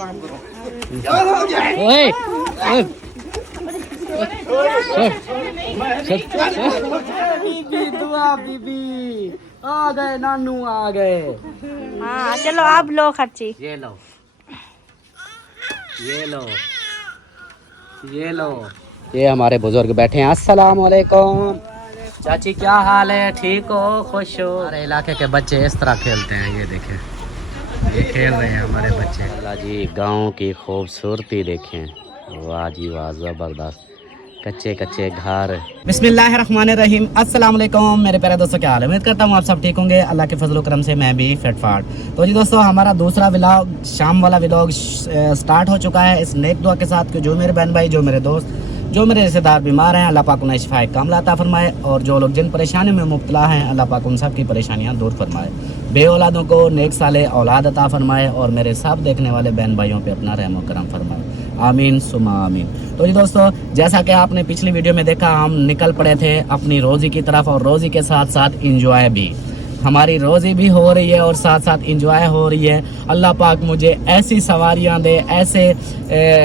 ओए बीबी दुआ बीबी आ गए, नानू आ गए। हाँ चलो आप लो खर्ची। ये लो, ये लो, ये लो। ये हमारे बुजुर्ग बैठे हैं। अस्सलाम वालेकुम चाची, क्या हाल है? ठीक हो? खुश हो? हमारे इलाके के बच्चे इस तरह खेलते हैं। ये देखें, ये खेल रहे हैं हमारे बच्चे। अल्लाह जी, गांव की खूबसूरती देखें, वाह जी वाह, ज़बरदस्त। कच्चे कच्चे घर। बिस्मिल्लाहिर्रहमानिर्रहीम। अस्सलाम वालेकुम मेरे प्यारे दोस्तों, क्या हाल है? उम्मीद करता हूँ आप सब ठीक होंगे। अल्लाह के फजल करम से मैं भी फिट फाट। तो जी दोस्तों, हमारा दूसरा व्लॉग, शाम वाला व्लॉग स्टार्ट हो चुका है इस नेक दुआ के साथ कि जो मेरे बहन भाई, जो मेरे दोस्त, जो मेरे रिश्तेदार बीमार हैं, अल्लाह पाक उन्हें शिफाए कामिला अता फरमाए। और जो लोग जिन परेशानियों में मुब्तला हैं, अल्लाह पाक उन सब की परेशानियां दूर फरमाए। बे औलादों को नेक साले औलाद अता फरमाए और मेरे सब देखने वाले बहन भाइयों पे अपना रहम करम फरमाए। आमीन सुमा आमीन। तो जी दोस्तों, जैसा कि आपने पिछली वीडियो में देखा, हम निकल पड़े थे अपनी रोज़ी की तरफ और रोज़ी के साथ साथ इंजॉय भी। हमारी रोज़ी भी हो रही है और साथ साथ इंजॉय हो रही है। अल्लाह पाक मुझे ऐसी सवारियां दे, ऐसे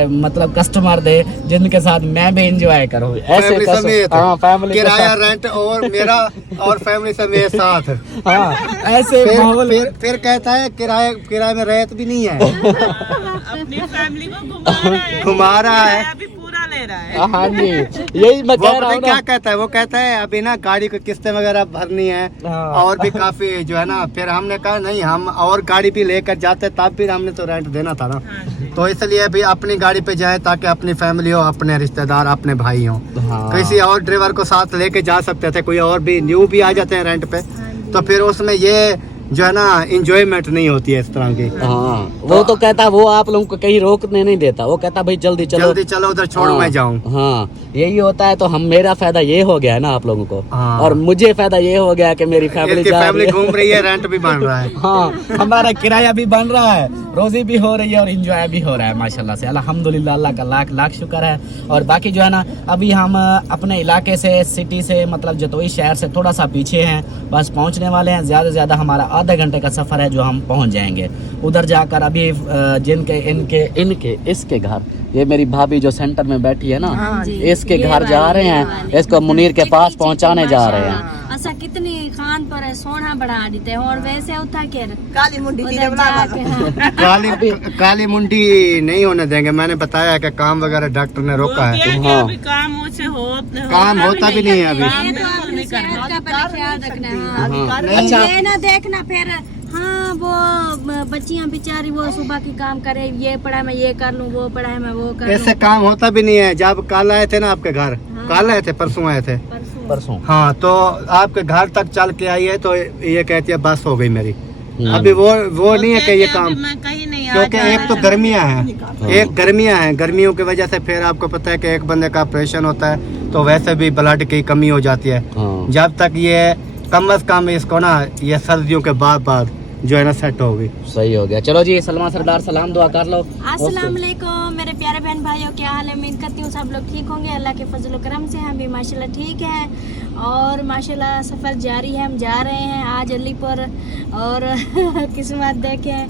मतलब कस्टमर दे जिनके साथ मैं भी इंजॉय करूँ। ऐसे फैमिली किराया रेंट और मेरा और फैमिली समेत साथ। हाँ, ऐसे माहौल। फिर कहता है किराए में रहत भी नहीं है। अपनी फैमिली को घुमा रहा है, अभी पूरा ले रहा है। हाँ जी, यही मैं कह रहा हूँ। क्या कहता है वो? कहता है अभी ना गाड़ी को किस्तें वगैरह भरनी है और भी काफी जो है ना। फिर हमने कहा नहीं, हम और गाड़ी भी लेकर जाते, तब भी हमने तो रेंट देना था ना। तो इसलिए भी अपनी गाड़ी पे जाए ताकि अपनी फैमिली हो, अपने रिश्तेदार, अपने भाई हो। किसी और ड्राइवर को साथ लेके जा सकते थे, कोई और भी न्यू भी आ जाते हैं रेंट पे, तो फिर उसमें ये जो है ना इंजॉयमेंट नहीं होती है इस तरह की। हाँ, वो तो कहता, वो आप लोगों को कहीं रोकने नहीं देता। वो कहता भाई जल्दी चलो, जल्दी चलो, उधर छोड़ मैं जाऊँ। हाँ, यही होता है। तो हम, मेरा फायदा ये हो गया है ना आप लोगों को। हाँ। और मुझे फायदा ये हो गया कि मेरी फैमिली घूम रही है, रेंट भी बन रहा है। हाँ, हमारा किराया भी बन रहा है, रोजी भी हो रही है और इंजॉय भी हो रहा है माशाल्लाह से। अल्हम्दुलिल्लाह, अल्लाह का लाख लाख शुक्र है। और बाकी जो है ना, अभी हम अपने इलाके से, सिटी से, मतलब जतोई शहर से थोड़ा सा पीछे हैं, बस पहुंचने वाले हैं। ज़्यादा से ज़्यादा हमारा आधे घंटे का सफ़र है जो हम पहुंच जाएंगे उधर जाकर। अभी जिनके इनके इसके घर, ये मेरी भाभी जो सेंटर में बैठी है ना, इसके घर जा रहे हैं, इसको मुनीर के पास पहुंचाने जा रहे हैं। अच्छा, कितनी खान पर है, सोना बढ़ा देते हैं और वैसे उठा के काली मुंडी काली मुंडी नहीं होने देंगे। मैंने बताया कि काम वगैरह डॉक्टर ने रोका है। अभी काम काम होता भी नहीं है अभी। ख्याल रखना है। अच्छा, ये ना देखना फिर। हाँ, वो बच्चियां बेचारी वो सुबह की काम करे, ये पढ़ा मैं ये कर लूँ, वो पढ़ा है मैं वो कर लूँ। ऐसे काम होता भी नहीं है। जब कल आए थे ना आपके घर, कल आए थे, परसों आए थे, परसों। हाँ, तो आपके घर तक चल के आई है, तो ये कहती है बस हो गई मेरी। अभी वो नहीं है कि ये काम, क्योंकि एक तो गर्मियाँ हैं, गर्मियों की वजह से फिर आपको पता है कि एक बंदे का ऑपरेशन होता है तो वैसे भी ब्लड की कमी हो जाती है। जब तक ये कम अज कम इसको ना, ये सर्दियों के बाद जो है ना सेट होगी। सही हो गया। चलो जी, सलमान सरदार सलाम दुआ कर लो। अस्सलाम वालेकुम मेरे प्यारे बहन भाइयों, क्या हाल है? उम्मीद करती हूँ सब लोग ठीक होंगे। अल्लाह के फजल करम से हम भी माशाल्लाह ठीक हैं और माशाल्लाह सफ़र जारी है। हम जा रहे हैं आज अलीपुर और किस्मत देखें,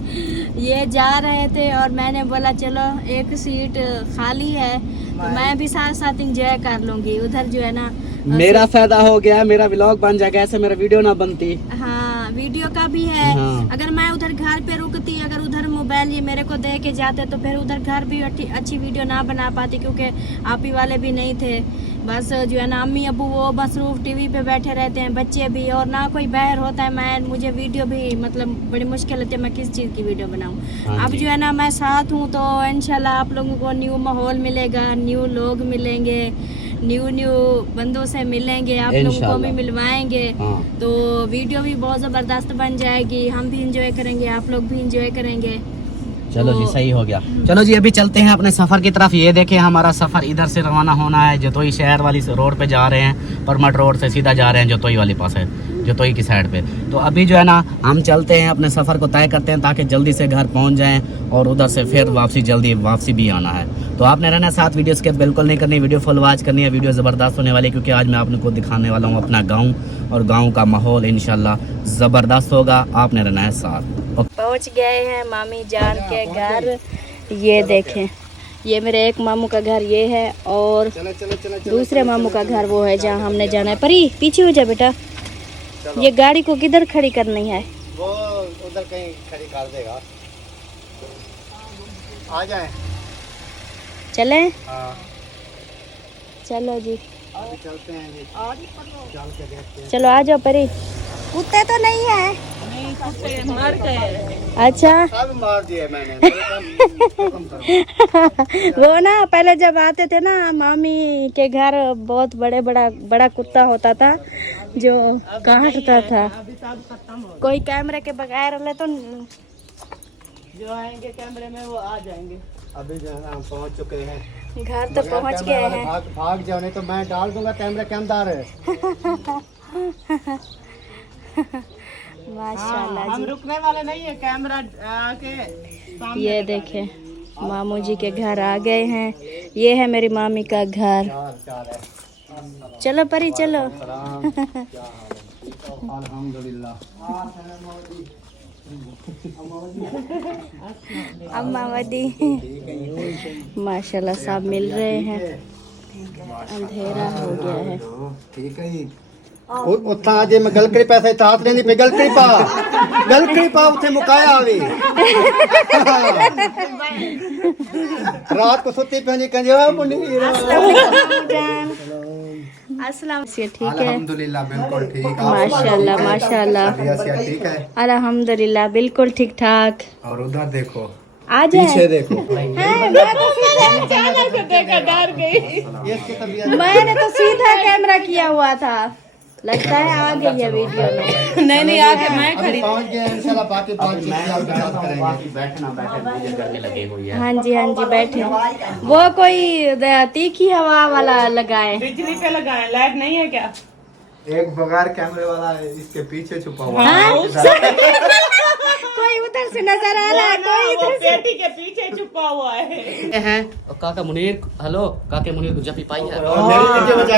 ये जा रहे थे और मैंने बोला चलो एक सीट खाली है तो मैं भी साथ साथ इंजॉय कर लूँगी। उधर जो है ना, मेरा फायदा हो गया, मेरा व्लॉग बन जाएगा, ऐसे मेरा वीडियो ना बनती। हाँ, वीडियो का भी है। अगर मैं उधर घर पे रुकती, अगर उधर मोबाइल ये मेरे को दे के जाते तो फिर उधर घर भी अच्छी वीडियो ना बना पाती, क्योंकि आप ही वाले भी नहीं थे। बस जो है ना, अम्मी अबू वो मसरूफ टीवी पे बैठे रहते हैं, बच्चे भी, और ना कोई बाहर होता है। मुझे वीडियो भी मतलब बड़ी मुश्किल होती है, मैं किस चीज़ की वीडियो बनाऊँ। अब जो है ना, मैं साथ हूँ तो इंशाल्लाह आप लोगों को न्यू माहौल मिलेगा, न्यू लोग मिलेंगे, न्यू बंदों से मिलेंगे, आप लोगों को भी मिलवाएंगे। तो वीडियो भी बहुत ज़बरदस्त बन जाएगी, हम भी इंजॉय करेंगे, आप लोग भी इंजॉय करेंगे। चलो जी, सही हो गया। चलो जी, अभी चलते हैं अपने सफ़र की तरफ। ये देखें, हमारा सफ़र इधर से रवाना होना है, जतोई शहर वाली रोड पे जा रहे हैं, परमट रोड से सीधा जा रहे हैं जतोई वाली पास है, जतोई की साइड पे। तो अभी जो है ना, हम चलते हैं, अपने सफ़र को तय करते हैं ताकि जल्दी से घर पहुंच जाएं और उधर से फिर जल्दी वापसी भी आना है। तो आपने रहना साथ, वीडियो स्किप बिल्कुल नहीं करनी, वीडियो फुल वॉच करनी है। वीडियो ज़बरदस्त होने वाली, क्योंकि आज मैं आपको दिखाने वाला हूँ अपना गाँव, और गाँव का माहौल इंशाल्लाह ज़बरदस्त होगा। आपने रहना है साथ। पहुंच गए हैं मामी जान के घर। ये देखें, ये मेरे एक मामू का घर ये है और दूसरे मामू का घर वो है जहाँ हमने जाना है। परी पीछे हो जा बेटा। ये गाड़ी को किधर खड़ी करनी है? वो उधर कहीं खड़ी कर देगा। आ जाए। चले? हाँ चलो जी, अभी चलते हैं जी। चल के देखते हैं। चलो आ जाओ परी। कुत्ते तो नहीं है? मर गए। अच्छा। सब मार दिए मैंने। कम करो। वो ना पहले जब आते थे ना मामी के घर, बहुत बड़ा कुत्ता होता था जो काटता था। अभी सब खत्म हो कोई कैमरे के बगैर ले तो जो आएंगे कैमरे में वो आ जाएंगे। अभी जो है ना हम पहुंच चुके हैं घर तो पहुंच गए हैं। भाग जाओ नहीं तो मैं डाल दूंगा कैमरे के अंदर। माशाल्लाह हम जी। रुकने वाले नहीं है, कैमरा आके सामने ये देखें, मामू जी के घर आ गए हैं। ये है मेरी मामी का घर। चलो परी चलो। अल्हम्दुलिल्लाह। अम्मा वदी। माशाल्लाह सब मिल रहे हैं। अंधेरा हो गया है। ठीक है जी। उत्था अजे मैं गलकड़ी पैसे तात लेंदी पे गलकड़ी पा उथे मुकाया आवी। रात को सुती पेंदी कंजे ओ मुनीर। अस्सलाम से ठीक है। अल्हम्दुलिल्लाह बिल्कुल ठीक। माशाल्लाह माशाल्लाह। ठीक है। अल्हम्दुलिल्लाह बिल्कुल ठीक ठाक। और उधर देखो, आ जाए। पीछे देखो। मैं तो सीधा अचानक से देखा डर गई। इसकी तबीयत मैंने तो सीधा कैमरा किया हुआ था। लगता है आ गई है वीडियो में। नहीं आके मैं अभी पहुंच गए इंशाल्लाह। बाकी बातचीत आपके साथ करेंगे। बैठना मुझे गर्मी लगी हुई है। हाँ जी बैठे। वो कोई तीखी हवा वाला लगाए। बिजली पे लगाए, लाइट नहीं है क्या? एक बगैर कैमरे वाला इसके पीछे छुपा हुआ है। हाँ? कोई उधर से नजर आ रहा है, कोई वो इधर से। पेटी के पीछे छुपा हुआ है। हैं और काका मुनीर, हेलो काके मुनीर को जपी पाई है।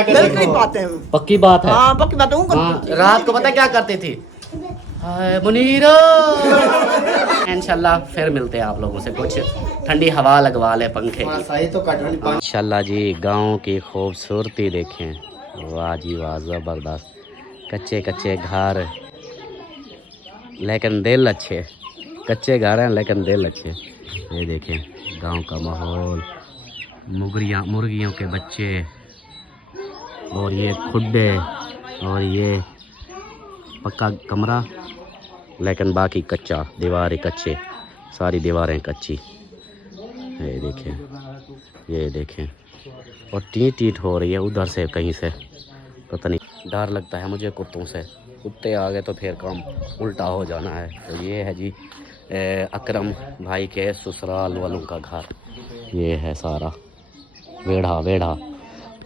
बिल्कुल पाते हैं। पक्की बात है। हाँ पक्की बात हूँ। हाँ, रात को पता क्या करती थी? हाय मुनीर। इंशाल्लाह फिर मिलते हैं आप लोगों से, कुछ ठंडी हवा लगवा ले पंखे की। सही तो कट। इंशाल्लाह जी गांव की खूबसूरती देखें। वाह जी वाह, ज़बरदस्त। कच्चे कच्चे घर लेकिन दिल अच्छे। कच्चे घर हैं लेकिन दिल अच्छे। ये देखें गांव का माहौल, मुर्गियों के बच्चे, और ये खुड्डे, और ये पक्का कमरा लेकिन बाकी कच्चा, दीवारें कच्चे, सारी दीवारें कच्ची। ये देखें और टीट हो रही है उधर से कहीं से, पता नहीं। डर लगता है मुझे कुत्तों से। कुत्ते आ गए तो फिर काम उल्टा हो जाना है। तो ये है जी अकरम भाई के ससुराल वालों का घर। ये है सारा वेढ़ा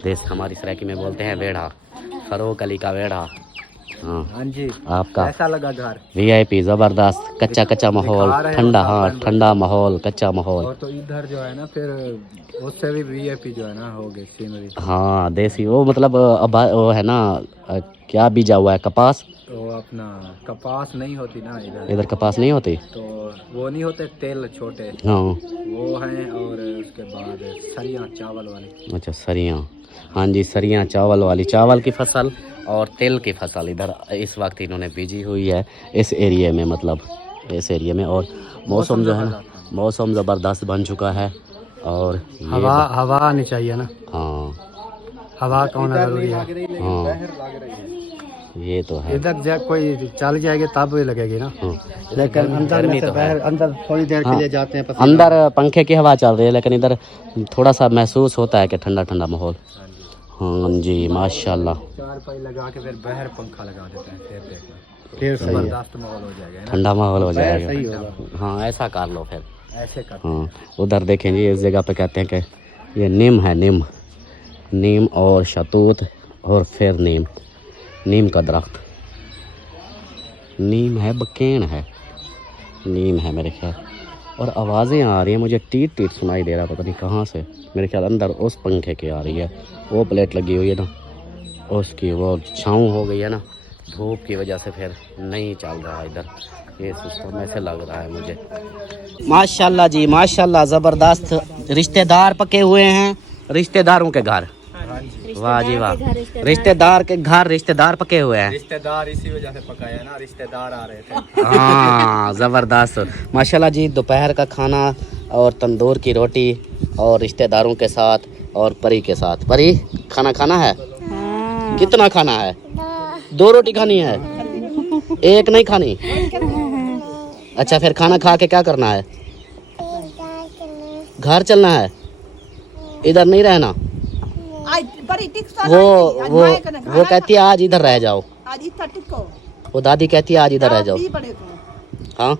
देश हमारी सराइकी में बोलते हैं वेढ़ा, फरोक अली का वेढ़ा। हाँ जी। आपका कैसा लगा घर? VIP ज़बरदस्त। कच्चा माहौल, ठंडा, हाँ ठंडा माहौल, कच्चा माहौल। और तो इधर जो है ना फिर उससे भी VIP जो है ना हो गई सीनरी। हाँ देसी, वो मतलब वो है ना, क्या बीजा हुआ है? कपास। तो अपना कपास नहीं होती ना इधर। इधर कपास नहीं होती। तो वो नहीं होते तेल छोटे, हाँ वो हैं। और उसके बाद सरियाँ चावल वाली। अच्छा सरियाँ, हाँ जी सरियाँ चावल वाली, चावल की फसल और तिल की फसल इधर इस वक्त इन्होंने बीजी हुई है इस एरिया में, मतलब इस एरिया में। और मौसम जो है ना, मौसम ज़बरदस्त बन चुका है। और हवा आनी चाहिए ना। हाँ हवा कौन जरूरी है। हाँ ये तो है। इधर कोई चल जाएगी तब भी लगेगी ना। हाँ। लेकिन अंदर में तो तो बाहर, अंदर थोड़ी देर के लिए जाते हैं। अंदर पंखे की हवा चल रही है लेकिन इधर थोड़ा सा महसूस होता है कि ठंडा ठंडा माहौल। हाँ जी माशाल्लाह। चार पाई लगा के फिर बाहर पंखा लगा देते हैं, फिर देखना फिर जबरदस्त माहौल हो जाएगा, ठंडा माहौल हो सही जाएगा। होगा। हाँ ऐसा कर लो फिर। ऐसे कर। हाँ उधर देखें जी, इस जगह पे कहते हैं कि ये नीम है, नीम और शतूत और फिर नीम का दरख्त। नीम है, बकेन है, नीम है मेरे ख्याल। और आवाज़ें आ रही हैं मुझे, टीट सुनाई दे रहा, पता नहीं कहाँ से। मेरे ख्याल अंदर उस पंखे की आ रही है, वो प्लेट लगी हुई है ना उसकी, वो छाँव हो गई है ना धूप की वजह से, फिर नहीं चल रहा इधर। ये सिस्टम ऐसे लग रहा है मुझे। माशाल्लाह जी माशाल्लाह, ज़बरदस्त रिश्तेदार पके हुए हैं, रिश्तेदारों के घर। वाह जी वाह, रिश्तेदार के घर रिश्तेदार पके हुए हैं। रिश्तेदार इसी वजह से पकाया ना, रिश्तेदार आ रहे थे। हाँ ज़बरदस्त माशाल्लाह जी। दोपहर का खाना और तंदूर की रोटी और रिश्तेदारों के साथ और परी के साथ। परी खाना खाना है? कितना खाना है? 2 रोटी खानी है, 1 नहीं खानी? अच्छा फिर खाना खा के क्या करना है? घर चलना है, इधर नहीं रहना। वो कहती है आज इधर रह जाओ, वो दादी कहती है आज इधर रह जाओ। हाँ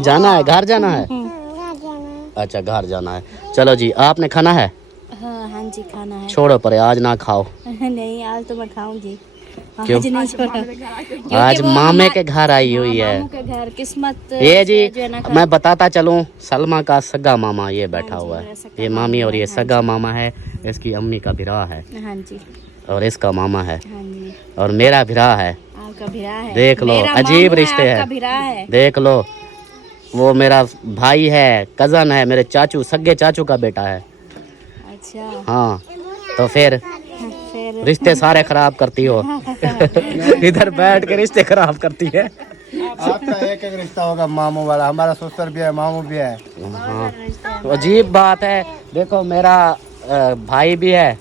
जाना है, घर जाना है? अच्छा घर जाना है। चलो जी, आपने खाना है? हाँ जी खाना है। छोड़ो पर आज ना खाओ। नहीं आज तो मैं खाऊंगी। क्यों? आज नहीं छोड़ा। आज मामे के घर आई हुई है। मामू के घर किस्मत ये जी जो है ना मैं बताता चलूं, सलमा का सगा मामा ये बैठा हुआ है। ये मामी और ये सगा मामा है, इसकी अम्मी का भिरा है। हाँ जी और इसका मामा है हाँ जी। और मेरा भिरा है। आपका भिरा है? देख लो मेरा अजीब मामू रिश्ते आपका है। भिरा है। देख लो, वो मेरा भाई है, कजन है, मेरे चाचू सगे चाचू का बेटा है। अच्छा हाँ तो फिर फिर रिश्ते सारे खराब करती हो। इधर बैठ के रिश्ते खराब करती है। आपका एक एक रिश्ता होगा मामू वाला, हमारा ससुर भी है, मामू भी है। हाँ तो अजीब बात है। देखो मेरा भाई भी है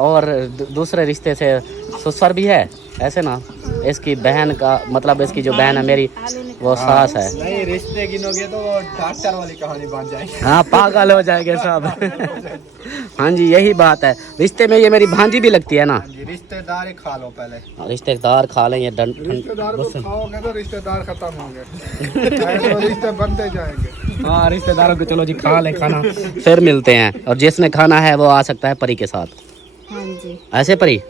और दूसरे रिश्ते से ससुर भी है, ऐसे ना। इसकी बहन का मतलब इसकी जो बहन है मेरी वो सास है। नहीं रिश्ते गिनोगे तो वो डॉक्टर वाली कहानी बन जाएगी। हाँ पागल हो जाएंगे सब। हाँ जी यही बात है। रिश्ते में ये मेरी भांजी भी लगती है ना। रिश्तेदार ही खा लो पहले। रिश्तेदार खा लें ये रिश्तेदार को खाओगे तो रिश्तेदार खत्म होंगे, तो रिश्ते बनते जाएंगे। हाँ रिश्तेदारों को चलो जी खा ले खाना, फिर मिलते हैं। और जिसने खाना है वो आ सकता है परी के साथ। हाँ जी ऐसे परी?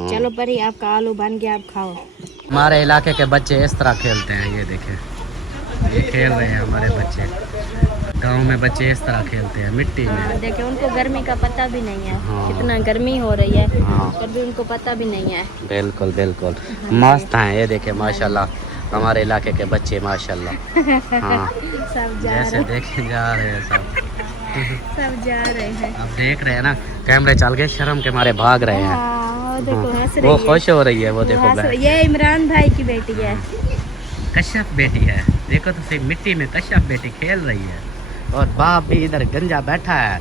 चलो परी आपका आलू बन गया, आप खाओ। हमारे इलाके के बच्चे इस तरह खेलते हैं, ये देखें, ये खेल रहे हैं हमारे बच्चे। गांव में बच्चे इस तरह खेलते हैं मिट्टी में। देखिए उनको गर्मी का पता भी नहीं है। हाँ। कितना गर्मी हो रही है, हाँ। पर भी उनको पता भी नहीं है। बिल्कुल बिल्कुल मस्त हैं ये देखे माशाल्लाह हमारे इलाके के बच्चे माशाल्लाह। हाँ सब जा जैसे देखे जा रहे हैं सब जा रहे हैं। अब देख रहे हैं ना, कैमरे चल गए, शर्म के मारे भाग रहे हैं। हाँ, देखो हंस वो रही है। खुश हो रही है, वो देखो हंस बहन। रही- ये इमरान भाई की बेटी है। कश्यप बेटी है, देखो तो सही, मिट्टी में कश्यप बेटी खेल रही है और बाप भी इधर गंजा बैठा है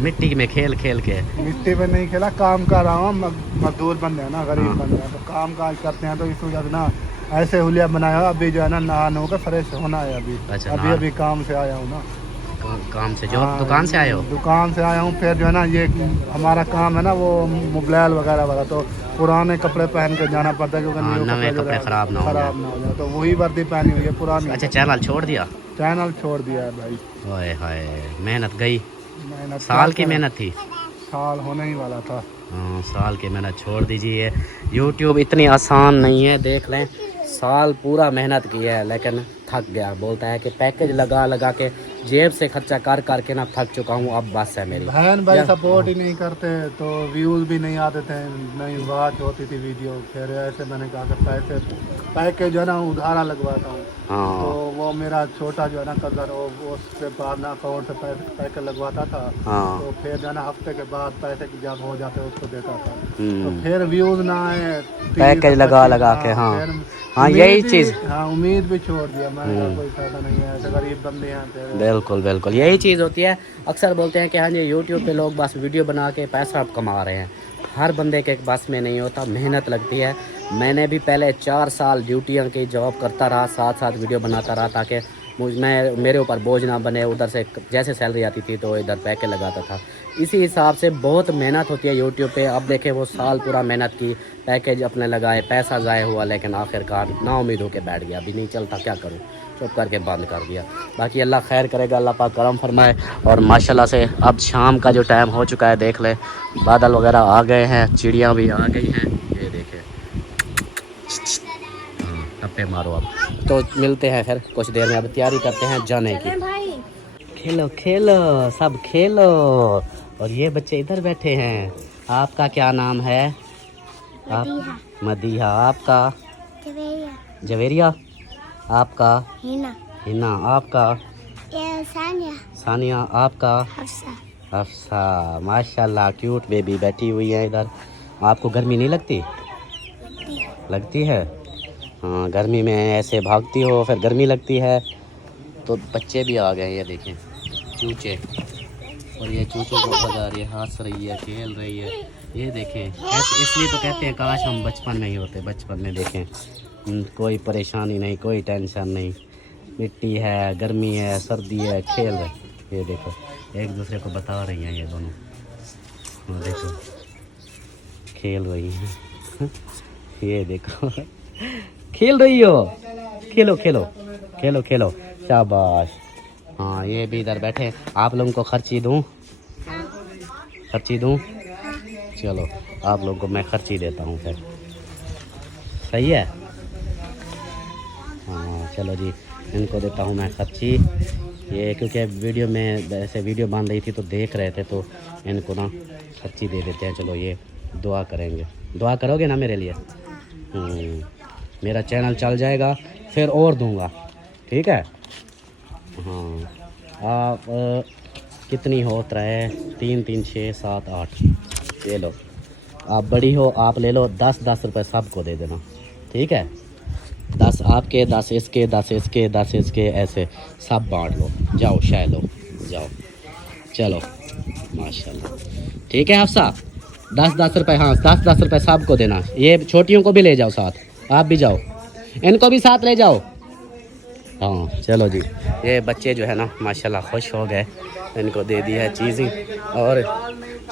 मिट्टी में खेल खेल के। मिट्टी पे नहीं खेला, काम कर रहा हूँ, मजदूर बन गया ना, गरीब बन गया, तो काम काज करते हैं तो इस वजह से ना ऐसे हुलिया बनाया। अभी जो है ना नहा होकर फ्रेश होना है अभी। अच्छा, अभी अभी काम से आया हूँ ना। काम से जो हाँ, दुकान से आए हो? दुकान से आया हूँ। फिर जो है ना ये हमारा काम है ना वो मोबाइल वगैरह वाला, तो पुराने कपड़े पहन के जाना पड़ता है क्योंकि हाँ, न्यू नवे जो कपड़े है खराब ना हो जाए। तो वही वर्दी पहनी हुई है पुरानी। अच्छा चैनल छोड़ दिया? चैनल छोड़ दिया है भाई। ओए हाय मेहनत गई, मेहनत साल की मेहनत थी। साल होने ही वाला था। हाँ साल की मेहनत छोड़ दीजिए। यूट्यूब इतनी आसान नहीं है, देख लें साल पूरा मेहनत की है लेकिन थक गया। बोलता है कि पैकेज लगा लगा के जेब से खर्चा कर करके ना थक चुका हूँ, अब बस है मेरी। बहन भाई सपोर्ट ही नहीं करते तो व्यूज़ भी नहीं आते थे, नहीं वॉच होती थी वीडियो। फिर ऐसे मैंने कहा कि पैकेज जो है ना उधारा लगवाता हूँ। हाँ तो वो मेरा छोटा जो है ना कज़न वो उससे बाद ना अकाउंट से पैकेज लगवाता था। हाँ तो फिर जो है ना हफ्ते के बाद पैसे जब हो जाते उसको देता था। तो हम्म, फिर व्यूज़ ना आए, पैकेज लगा लगा के। हाँ फिर हाँ उम्मीद यही भी- चीज़। हाँ उम्मीद भी छोड़ दिया मैंने कहा कोई फायदा नहीं है, ऐसे गरीब बंदे हैं। फिर बिल्कुल बिल्कुल यही चीज़ होती है। अक्सर बोलते हैं कि हाँ जी यूट्यूब पे लोग बस वीडियो बना के पैसा कमा रहे हैं। हर बंदे के बस में नहीं होता, मेहनत लगती है। मैंने भी पहले 4 साल ड्यूटियाँ की जॉब करता रहा, साथ साथ वीडियो बनाता रहा ताकि मेरे ऊपर बोझ ना बने। उधर से जैसे सैलरी आती थी तो इधर पैकेज लगाता था। इसी हिसाब से बहुत मेहनत होती है यूट्यूब पे। अब देखे वो साल पूरा मेहनत की, पैकेज अपने लगाए, पैसा ज़ाया हुआ, लेकिन आखिरकार नाउम्मीद होकर बैठ गया। अभी नहीं चलता, क्या करूँ, चुप करके बंद कर दिया। बाकी अल्लाह खैर करेगा, अल्लाह पाक करम फरमाए। और माशाल्लाह से अब शाम का जो टाइम हो चुका है, देख ले बादल वगैरह आ गए हैं, चिड़ियाँ भी आ गई हैं, ये देखे टप्पे मारो। अब तो मिलते हैं फिर कुछ देर में, अब तैयारी करते हैं जाने की। भाई खेलो खेलो सब खेलो। और ये बच्चे इधर बैठे हैं। आपका क्या नाम है? आप मदीहा। आपका जवेरिया। आपका? हिना। हिना। आपका? ये सानिया। सानिया। आपका? हफ्सा। हफ्सा। माशाल्लाह क्यूट बेबी बैठी हुई है इधर। आपको गर्मी नहीं लगती? लगती है। हाँ, गर्मी में ऐसे भागती हो फिर गर्मी लगती है। तो बच्चे भी आ गए, ये देखें चूचे, और ये चूचों को भगा रही है, हंस रही है, खेल रही है। ये देखें ऐसे, इसलिए तो कहते हैं काश हम बचपन में ही होते। बचपन में देखें कोई परेशानी नहीं, कोई टेंशन नहीं, मिट्टी है, गर्मी है, सर्दी है, खेल रहे। ये देखो एक दूसरे को बता रही हैं ये दोनों, देखो खेल रही हैं। ये देखो खेल रही हो, खेलो खेलो खेलो खेलो, शाबाश। हाँ, ये भी इधर बैठे। आप लोगों को खर्ची दूँ? खर्ची दूँ? चलो आप लोगों को मैं खर्ची देता हूँ फिर, सही है? हाँ चलो जी, इनको देता हूँ मैं खर्ची। ये क्योंकि वीडियो में ऐसे वीडियो बन रही थी तो देख रहे थे, तो इनको ना खर्ची दे देते हैं। चलो ये दुआ करेंगे, दुआ करोगे ना मेरे लिए? मेरा चैनल चल जाएगा फिर और दूंगा, ठीक है? हाँ, आप कितनी होता है? 3 3 6 7 8। ये लो, आप बड़ी हो, आप ले लो। 10 रुपये सबको दे देना, ठीक है? 10 आपके, 10 इसके, 10 इसके, 10 इसके, ऐसे सब बांट लो। जाओ शाय लो, जाओ। चलो माशाल्लाह, ठीक है हफ्सा? 10 रुपये। हाँ, 10 रुपये सबको देना। ये छोटियों को भी ले जाओ साथ, आप भी जाओ, इनको भी साथ ले जाओ। हाँ चलो जी, ये बच्चे जो है ना माशाल्लाह खुश हो गए, इनको दे दी है चीज़ें और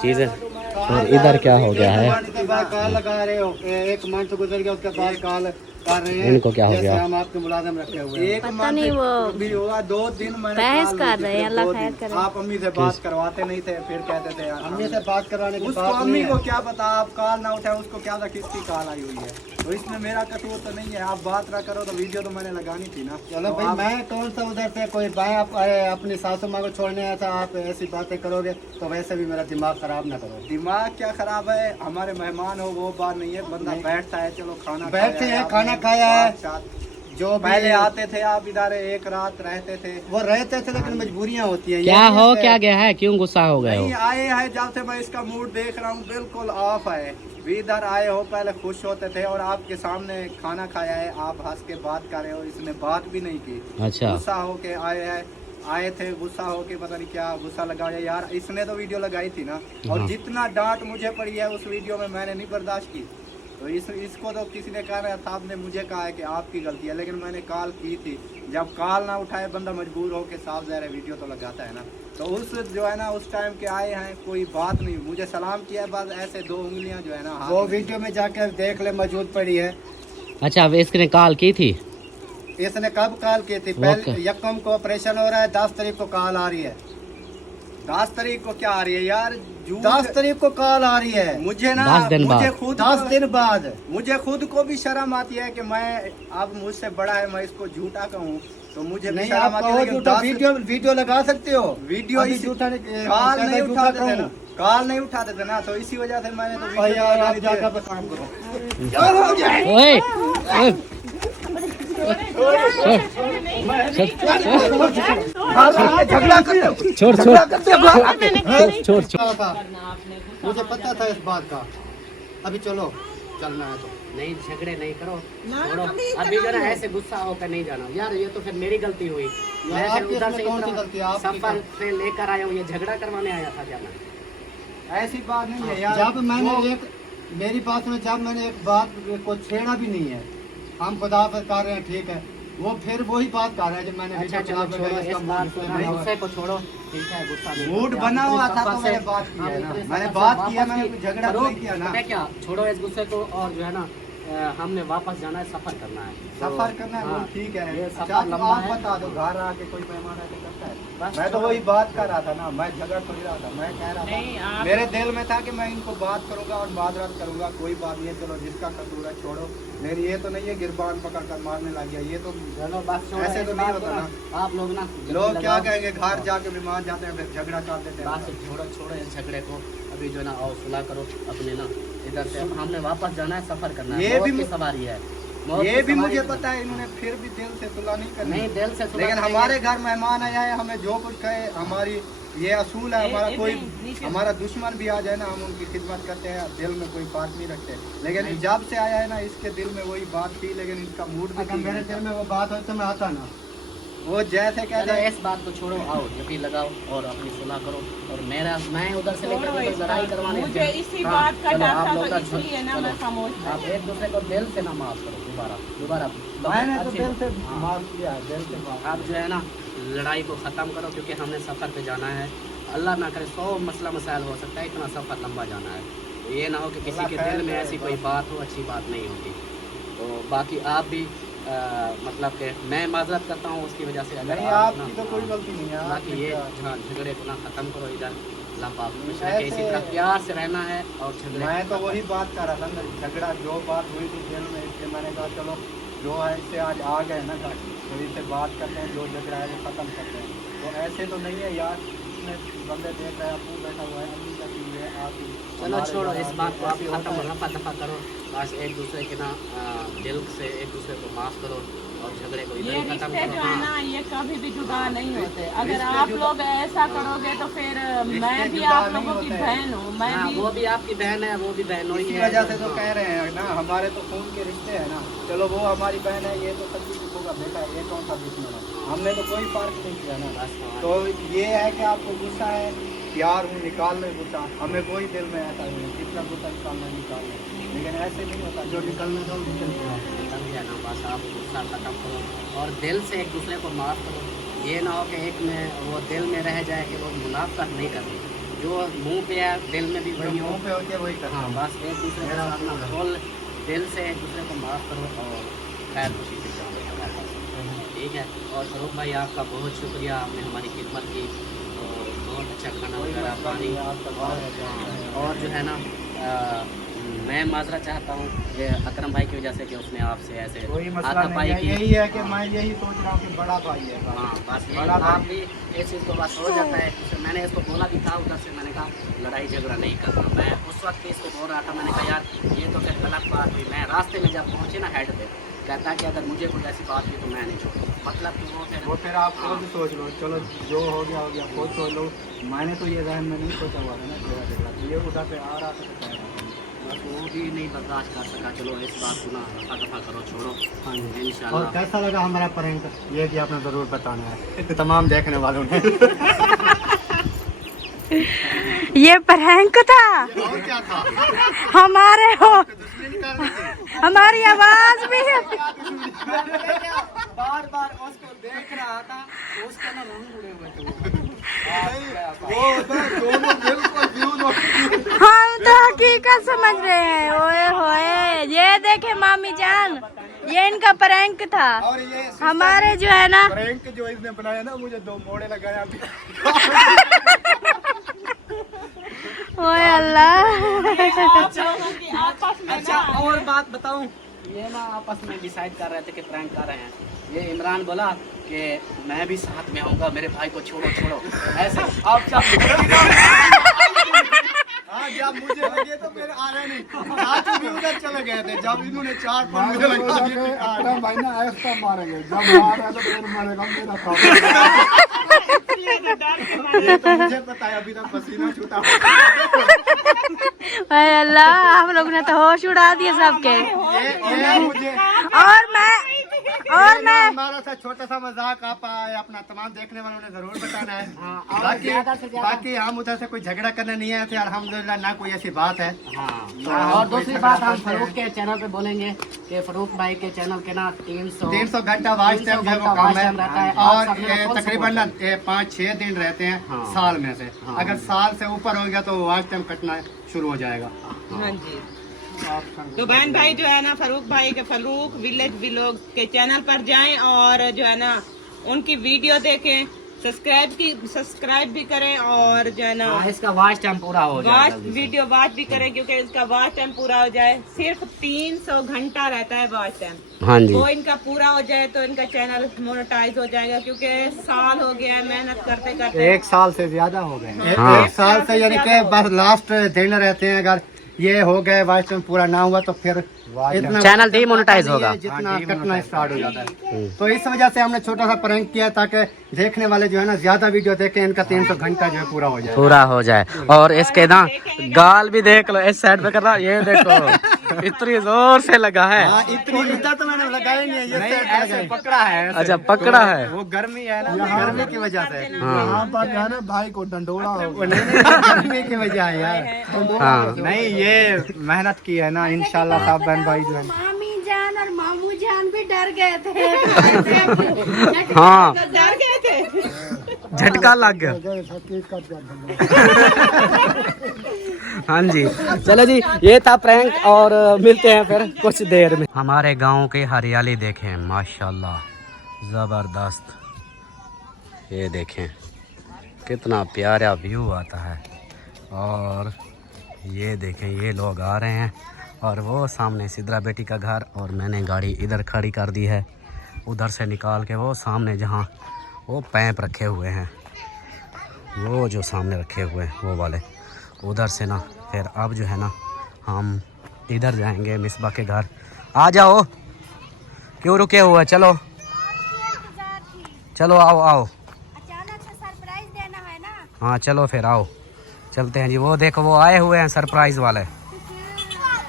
चीज़ें। और इधर क्या हो गया है? कॉल लगा रहे हो, एक मंथ गुजर गया, उसके बाद कॉल कर रहे हैं। इनको क्या हो गया? हम आपके मुलाजिम रखे हुए हैं। एक पता नहीं, वो भी हुआ 2 दिन मैंने बहस कॉल कर की रहे थी, हैं। अल्लाह 2 खैर दिन। करे। आप अम्मी से बात करवाते नहीं थे, फिर कहते थे अम्मी से बात करवाने की बात नहीं है। को क्या पता, आप कॉल ना उठाए, उसको क्या था किसकी कॉल आई हुई है, तो इसमें मेरा कसूर तो नहीं है। आप बात ना करो तो वीडियो तो मैंने लगानी थी ना। चलो तो भाई, मैं कौन सा उधर से कोई भाई आप अपनी सासू माँ को छोड़ने आया था, आप ऐसी बातें करोगे तो वैसे भी मेरा दिमाग खराब ना करो। दिमाग क्या खराब है, हमारे मेहमान हो वो बात नहीं है। बंदा बैठता है, चलो खाना बैठते हैं, खाना खाया है। जो पहले आते थे आप इधर, एक रात रहते थे, वो रहते थे, लेकिन मजबूरियाँ होती हैं। क्या हो क्या गया है, क्यों गुस्सा हो गए हो? नहीं आए हैं, जब से मैं इसका मूड देख रहा हूँ बिल्कुल ऑफ है। भी इधर आए हो, पहले खुश होते थे और आपके सामने खाना खाया है, आप हंस के बात कर रहे हो, इसने बात भी नहीं की। अच्छा, गुस्सा होके आए थे, गुस्सा होके पता नहीं क्या गुस्सा लगाया यार। इसने तो वीडियो लगाई थी ना, और हाँ। जितना डांट मुझे पड़ी है उस वीडियो में मैंने नहीं बर्दाश्त की। तो इसको तो किसी ने कहा, साहब ने मुझे कहा है कि आपकी गलती है, लेकिन मैंने कॉल की थी। जब कॉल ना उठाए बंदा मजबूर हो के साफ ज़ाहिर वीडियो तो लगाता है ना। तो उस जो है ना उस टाइम के आए हैं, कोई बात नहीं, मुझे सलाम किया, बस ऐसे 2 उंगलियां जो है ना, वो वीडियो में जाकर देख ले, मौजूद पड़ी है। अच्छा, इसने कॉल की थी? इसने कब कॉल की थी? पहले यकम को ऑपरेशन हो रहा है, 10 तारीख को कॉल आ रही है। 10 तारीख को क्या आ रही है यार? 10 तारीख को कॉल आ रही है। मुझे ना 10 दिन मुझे बाद। खुद 10 दिन बाद मुझे खुद को भी शर्म आती है कि मैं, अब मुझसे बड़ा है, मैं इसको झूठा कहूँ तो मुझे नहीं शर्म आती है। लेकिन वीडियो लगा सकते हो, वीडियो झूठा कॉल नहीं उठाते थे ना, कॉल नहीं उठाते थे ना, तो इसी वजह से मैंने तो वीडियो काम करो। ओए, ओए, झगड़ा छोड़ छोड़ छोड़। मुझे पता था इस बात का। अभी चलो, चलना है तो नहीं, झगड़े नहीं करो, छोड़ो। अभी जरा ऐसे गुस्सा होकर नहीं जाना यार, ये तो फिर मेरी गलती हुई। मैं फिर उधर से कौन सी गलती है आपकी? सफर से लेकर आया हूँ, ये झगड़ा करवाने आया था क्या मैं? ऐसी बात नहीं है यार। जब मैंने मेरी बात में जब मैंने एक बात को छेड़ा भी नहीं है, हम खुदा पर कर रहे हैं, ठीक है, वो फिर वही बात कर रहा है जब मैंने अच्छा चलो छोड़ो इस बात को, गुस्से को छोड़ो, ठीक है? गुस्सा नहीं, मूड बना हुआ था तो मैंने बात की है ना, मैंने बात किया, मैंने कोई झगड़ा नहीं किया ना। क्या, छोड़ो इस गुस्से को, और जो है ना हमने वापस जाना है, सफर करना है। सफर करना है, वो हाँ, ठीक है। ये सफर अच्छा, तो लंबा आप है। बता दो, घर आके कोई मेहमान आके करता है? बस मैं तो वही बात कर रहा था ना, मैं झगड़ थोड़ी रहा था, मैं कह रहा नहीं, था, आप- मेरे दिल में था कि मैं इनको बात करूंगा और माजरत करूंगा, कोई बात नहीं है, चलो जिसका कसूर है छोड़ो। मेरी ये तो नहीं है गिरबान पकड़ कर मारने लग गया, ये तो चलो बस छोड़ो, ऐसे इस तो नहीं बात होता को ना। आप लोग ना लोग क्या कहेंगे, घर जाके बीमार जाते हैं, फिर झगड़ा कर देते बात हैं। से छोड़ो छोड़ो इस झगड़े को। अभी जो है ना आओ सुलह करो अपने ना, इधर से अब हमने वापस जाना है, सफर करना है, ये बहुत भी की सवारी है। ये भी मुझे पता है, इन्होंने फिर भी दिल से सुलह नहीं करनी। नहीं दिल से सुलह लेकिन करेंगे। हमारे घर मेहमान आया है, हमें जो कुछ कहे, हमारी ये असूल है हमारा। कोई हमारा दुश्मन भी आ जाए ना, हम उनकी खिदमत करते हैं, दिल में कोई बात नहीं रखते। लेकिन जब से आया है ना, इसके दिल में वही बात थी, लेकिन इसका मूड भी मेरे दिल में वो बात हो तो मैं आता ना, वो जैसे कहते चलो हैं इस बात को छोड़ो, आओ यकीन लगाओ और अपनी सुलह करो। और मैं उधर से लेकर उधर लड़ाई करवाने मुझे इसी हाँ, बात का चलो, डर आप था, लोग तो का इसलिए ना मैं खामोश थी। आप एक दूसरे को दिल से ना माफ करो दोबारा। मैंने तो अच्छी- दिल से हाँ। माफ किया है, दिल से माफ। आप जो है ना लड़ाई को ख़त्म करो, क्योंकि हमने सफ़र पे जाना है। अल्लाह ना करे 100 मसला मसाइल हो सकता है, इतना सफ़र लंबा जाना है। तो ये ना हो कि किसी के दिल में ऐसी कोई बात हो, अच्छी बात नहीं होती। तो बाकी आप भी मतलब कि मैं माजरत करता हूँ उसकी वजह से। अगर नहीं, आप आपकी ना- तो कोई गलती नहीं है। बाकी ये झगड़े को ना ख़त्म करो इधर। अल्लाह पाक हमेशा ऐसे- के इसी तरह प्यार से रहना है और झगड़े मैं तो वही बात कर रहा था ना, झगड़ा जो बात हुई थी दिल में, इससे मैंने कहा चलो जो है इससे आज आ गए ना घर, तो इससे बात करते हैं, जो झगड़ा है वो ख़त्म करते हैं। तो ऐसे तो नहीं है यार, इसमें बंदे देख रहे हैं, अपू बैठा हुआ है, अम्मी का भी है, आप भी। चलो हमारे छोड़ो घर इस आप बात को, आप ऐसे होता खत्म है। रफा दफा करो। बस एक दूसरे के ना दिल से एक दूसरे को माफ़ करो और झगड़े को इधर ये ही खत्म रिश्ते करो। जो है ना, हाँ। ये कभी भी जुदा नहीं होते। अगर रिश्ते आप जुदा- लोग ऐसा करोगे तो फिर मैं भी जुदा आप नहीं लोगों की होते। बहन हूँ, मैं हाँ, भी वो भी आपकी बहन है, वो भी बहनों ही इसी है। वजह से तो हाँ। कह रहे हैं ना, हमारे तो खून के रिश्ते हैं ना। चलो वो हमारी बहन है, ये तो सच्ची का बेटा है, ये कौन सा दुश्मन है? हमने तो कोई फर्क नहीं किया ना। बस हाँ। तो ये है कि आपको गुस्सा है, प्यार हूँ, निकाल लो गुस्सा। हमें कोई दिल में ऐसा नहीं है, जितना गुस्सा निकालना निकाल लो, लेकिन ऐसे नहीं होता, जो निकलना था वो निकल गया। निकल गया ना, बस आप गुस्सा खत्म करो और दिल से एक दूसरे को माफ़ करो। ये ना हो कि एक में वो दिल में रह जाए कि वो मुनाफत नहीं करनी, जो मुंह पे है दिल में भी वही हो। मुँह पे होके वही करना। हाँ, बस एक दूसरे के साथ ना खोल दिल से एक दूसरे को माफ़ करो और खैर खुशी से चलो हमारे पास। ठीक है। और फरूक भाई आपका बहुत शुक्रिया, आपने हमारी खिदमत की, और बहुत अच्छा खाना वगैरह पानी और जो है ना मैं माजरा चाहता हूँ ये अकरम भाई की वजह से कि उसने आपसे ऐसे कोई मसला हाथापाई नहीं है, की। यही है कि मैं यही सोच रहा हूँ कि बड़ा भाई है। हाँ, बस यही बड़ा आप भाई। भी इस चीज़ को बस हो जाता है। तो मैंने इसको बोला भी था उधर से, मैंने कहा लड़ाई झगड़ा नहीं करना। मैं उस वक्त भी इसको बोल रहा था, मैंने कहा यार ये तो फिर गलत बात हुई। मैं रास्ते में जब पहुँचे ना हेड पे, कहता कि अगर मुझे कोई ऐसी बात हुई तो मैं नहीं छोड़ूँ। मतलब कि वो फिर आप खुद सोच लो, चलो जो हो गया खुद सोच लो। मैंने तो ये जहन में नहीं सोचा हुआ था ना तेरा झगड़ा, तो ये उधर से आ रहा था तो कह रहा था। बस वो भी नहीं बर्दाश्त कर सका। चलो इस बात को ना रफा दफा करो, छोड़ो। हाँ जी। और इंशाल्लाह। कैसा लगा हमारा प्रैंक, ये भी आपने ज़रूर बताना है तमाम देखने वालों ने। ये प्रैंक था, और क्या था? हमारे हो, दुश्मनी निकालनी थी। हमारी आवाज भी है। बार बार उसको देख रहा था, उसका ना रंग उड़े हुए थे। दोनों बिल्कुल हम तो हकीकत समझ रहे हैं। ओए होए, ये देखे मामी जान, ये इनका प्रैंक था। और ये हमारे जो है ना, प्रैंक जो इसने बनाया ना, मुझे 2 मोड़े लगाया। ओए अल्लाह। आप लोगों की आपस में अच्छा ना और बात बताऊं, ये ना आपस में डिसाइड कर रहे थे कि प्रैंक कर रहे हैं। ये इमरान बोला कि मैं भी साथ में आऊंगा, मेरे भाई को छोड़ो छोड़ो ऐसे। आप हाँ, जब मुझे लगे तो मेरे आ रहे नहीं, आज भी उधर चले गए थे। जब इन्होंने 4-5 मुझे लगा अपना भाई ना ऐसा मारेंगे, जब मारा तो फिर मारेगा मेरा काम। ये तो मुझे पता है, अभी तक पसीना छूटा। ओए अल्लाह, हम लोग ने तो होश उड़ा दिए सबके। ये मुझे और मैं हमारा सा छोटा सा मजाक आप अपना तमाम देखने वालों ने जरूर बताना है। बाकी हम उधर से कोई झगड़ा करने नहीं आए थे, अल्हम्दुलिल्लाह ना कोई ऐसी बात है। हाँ। और दूसरी बात हम फरूक के चैनल पे बोलेंगे कि फरूक भाई के चैनल के ना 300 घंटा वाच टाइम जो वो काम रहता है है, और और सब मेरा full तकरीबन support 5-6 दिन रहते हैं हाँ। साल में से। हाँ। अगर साल से ऊपर हो गया तो वाच टाइम कटना शुरू हो जाएगा। हाँ जी। तो बहन भाई जो है ना, फरूक भाई के फरूक विलेज व्लॉग के चैनल पर जाएं और जो है ना उनकी वीडियो देखें, सब्सक्राइब भी करें और जो है ना हाँ, इसका वॉच टाइम पूरा हो जाए वॉच जल्दी से। वीडियो वॉच भी करें, क्योंकि इसका वॉच टाइम पूरा हो जाए। सिर्फ 300 घंटा रहता है वॉच टाइम। हाँ जी। वो इनका पूरा हो जाए तो इनका चैनल मोनेटाइज हो जाएगा, क्योंकि साल हो गया है मेहनत करते करते। 1 साल से ज्यादा हो गए। हाँ। 1 साल से, यानी कि बस लास्ट दिन रहते हैं। अगर ये हो गए वॉच टाइम पूरा ना हुआ तो फिर इतना चैनल डीमोनेटाइज होगा। जितना कटना स्टार्ट हो जाता है। तो इस वजह से हमने छोटा सा प्रैंक किया ताकि देखने वाले जो है ना ज्यादा वीडियो देखें, इनका 300 घंटा जो है पूरा हो जाए। पूरा हो जाए। और इसके ना गाल भी देख लो, इस साइड पे कर रहा, ये देखो इतनी जोर से लगा है। हाँ, इतनी इतना तो मैंने लगाया नहीं है, ये ऐसे पकड़ा है। अच्छा पकड़ा है। वो गर्मी है ना, गर्मी की वजह से। यहाँ पर जो है ना भाई को डंडोरा हो वो नहीं, गर्मी की वजह है यार। हाँ नहीं, ये मेहनत की है ना, इंशाल्लाह साहब बहन भाई जो है। मामी जान और मामू जान भी डर गए थे। हाँ डर गए थे। झटका लग गया। केक कट गया। हाँ जी, चलो जी, ये था प्रैंक और मिलते हैं फिर कुछ देर में। हमारे गांव की हरियाली देखें, माशाल्लाह ज़बरदस्त। ये देखें कितना प्यारा व्यू आता है। और ये देखें ये लोग आ रहे हैं और वो सामने सिद्रा बेटी का घर, और मैंने गाड़ी इधर खड़ी कर दी है, उधर से निकाल के वो सामने जहाँ वो पैप रखे हुए हैं, वो जो सामने रखे हुए हैं वो वाले, उधर से ना फिर अब जो है ना हम इधर जाएंगे मिसबा के घर। आ जाओ, क्यों रुके हुए, चलो चलो आओ आओ। अचानक से सरप्राइज देना है ना। हाँ चलो फिर आओ, चलते हैं जी। वो देखो वो आए हुए हैं सरप्राइज वाले,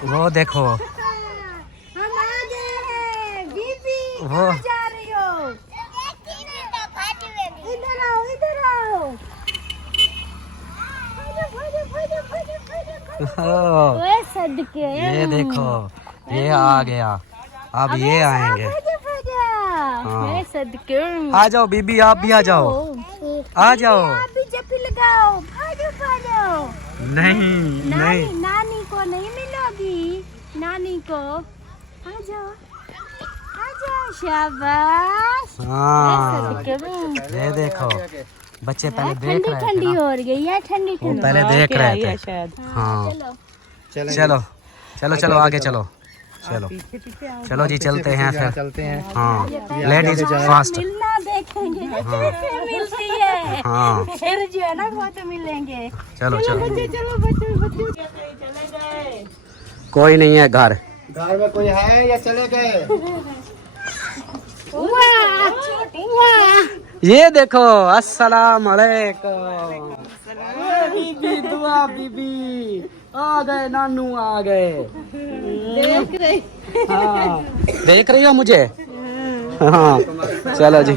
वो देखो हम आ गए हैं। बीबी वो जा रही हो? इधर आओ, इधर आओ। ओह, ओए सदके। ये देखो ये आ गया, अब ये आएंगे। हाँ। मैं सदके। आ जाओ बीबी, आप भी आ जाओ, आ जाओ। आप भी जप्पी लगाओ, भागो भागो। नहीं नहीं, नानी को नहीं मिलोगी, नानी को। आ जाओ, आ जाओ, शाबाश। हाँ सदके। ये देखो बच्चे पहले देख ठंडी रहे थे ठंडी ना, हो रही है, ठंडी वो ठंडी। पहले देख रहे थे। शायद हाँ चलो चलो चलो चलो आगे चलो, चलो चलो जी चलते हैं फिर। चलते हैं। हाँ लेडीज फास्ट। मिलना देखेंगे कैसे मिलती है। हाँ फिर जो है ना वो तो मिलेंगे। चलो चलो, चलो बच्चे चले गए। कोई नहीं है घर। घर में कोई है या चले गए? ये देखो अस्सलाम वालेकुम। बीबी दुआ बीबी आ गए, नानू आ गए। देख रही। हाँ देख रही हो मुझे? हाँ चलो जी।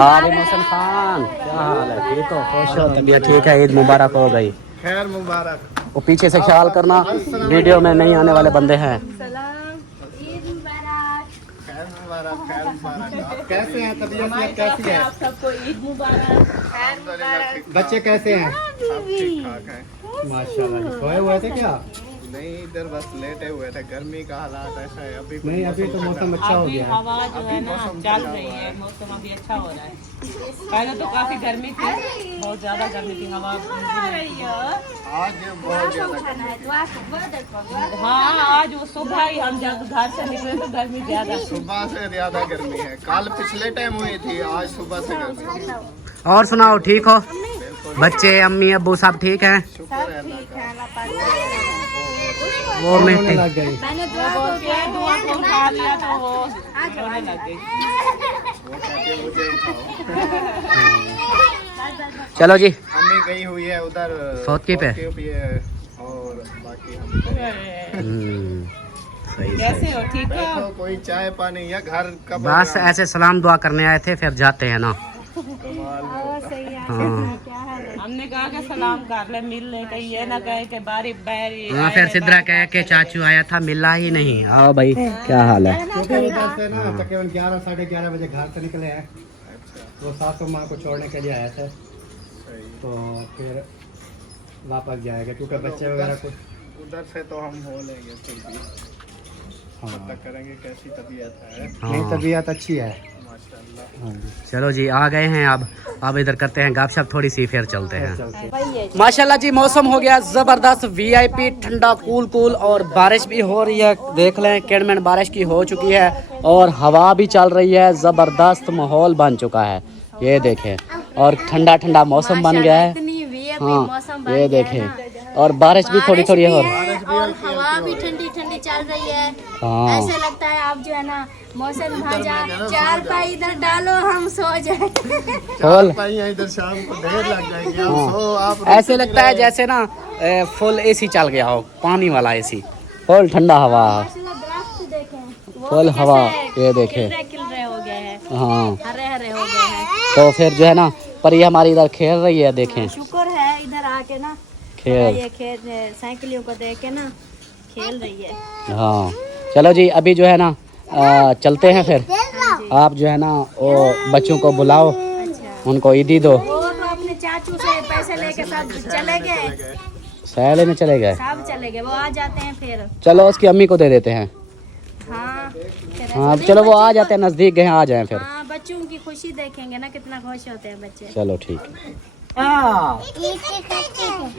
आलिम हसन खान, क्या हाल है? ठीक हो, खुश हो, तबीयत ठीक है? ईद मुबारक हो गई। खैर मुबारक। वो पीछे से ख्याल करना, वीडियो में नहीं आने वाले बंदे हैं। ईद मुबारक। खैर मुबारक, खैर मुबारक। आप कैसे हैं? तबीयत कैसी है? सबको ईद मुबारक। बच्चे कैसे हैं? बीबी माशाल्लाह जी। सोए हुए थे क्या? नहीं, इधर बस लेटे हुए थे। गर्मी का हालात ऐसा है अभी। नहीं, अभी तो मौसम अच्छा हो अभी गया है। हवा जो है ना चल रही है, मौसम अभी अच्छा हो रहा है। पहले तो काफी गर्मी थी, बहुत ज्यादा गर्मी थी, हवा आज बहुत ज्यादा हाँ आज वो सुबह ही हम जब घर से निकले तो गर्मी ज्यादा थी। सुबह से ज्यादा गर्मी है। कल पिछले टाइम हुई थी, आज सुबह से गर्मी है। और सुनाओ, ठीक हो? बच्चे अम्मी अब्बू सब ठीक हैं? शुक्र है अल्लाह का। वो मिट्टी लग गई। मैंने दुआ को उठा लिया तो वो रोने लग गई। वो कहती है मुझे उठाओ। चलो जी। अम्मी गई हुई है उधर फौतकी पे? भी है और बाकी हम सही कैसे सही। हो, ठीक हो? बैठो, कोई चाय पानी या घर का बस ऐसे सलाम दुआ करने आए थे, फिर जाते हैं ना। हाँ हमने कहा कि सलाम कर ले, मिल ले, कहीं ये ना कहे कि बारी बारी। हाँ, फिर सिद्रा कह के चाचू आया था, मिला ही नहीं। आओ भाई, क्या हाल है? क्योंकि उधर से ना तकरीबन 11 साढ़े 11 बजे घर से निकले हैं। वो सासू माँ को छोड़ने के लिए आया था, तो फिर वापस जाएगा क्योंकि बच्चे वगैरह कुछ उधर से तो हम हो लेंगे फिर भी। हाँ। पता करेंगे कैसी तबीयत है। नहीं, तबीयत अच्छी है माशाल्लाह। चलो जी, आ गए हैं अब इधर करते हैं गपशप थोड़ी सी, फिर चलते हैं। चलते। माशाल्लाह जी, मौसम हो गया जबरदस्त, वीआईपी, ठंडा कूल कूल, और बारिश भी हो रही है। देख लें किड़मिड़ बारिश की हो चुकी है और हवा भी चल रही है, जबरदस्त माहौल बन चुका है। ये देखें, और ठंडा ठंडा मौसम बन गया है। इतनी वीआईपी हाँ मौसम बन ये गया है देखें, ना। और बारिश भी थोड़ी थोड़ी बारिश हो। भी है और हवा भी ठंडी ठंडी चल रही है। हाँ ऐसे लगता है आप जो है ना मौसम भाजा चार पाई इधर डालो हम सो जाए। फुल इधर शाम को ढेर लग जाएगी। हाँ। ऐसे लगता है जैसे ना फुल एसी चल गया हो, पानी वाला एसी, फुल ठंडा हवा, दरख्त देखें वो फुल भी हवा, जैसे ये देखें। खिल रहे हो गए हैं, हाँ हरे हरे हो गए हैं। तो फिर जो है ना परी हमारी इधर खेल रही है, देखें शुक्र है इधर आके ना खेल। ये खेल साइकिलों को देख के ना खेल रही है। हाँ चलो जी, अभी जो है ना चलते हैं फिर। आप जो है ना वो बच्चों को बुलाओ, उनको ईदी दो। वो तो अपने चाचू से पैसे लेके सब चले गए, सयाले में चले गए। सब चले गए, वो आ जाते हैं फिर। चलो उसकी अम्मी को दे देते हैं। हाँ फिर हाँ ऐसे चलो वो आ बच्चों जाते हैं, नजदीक गए, आ जाएं फिर। को- हाँ बच्चों की खुशी देखेंगे ना, कितना खुश होते हैं बच्चे। चलो ठीक है। हाँ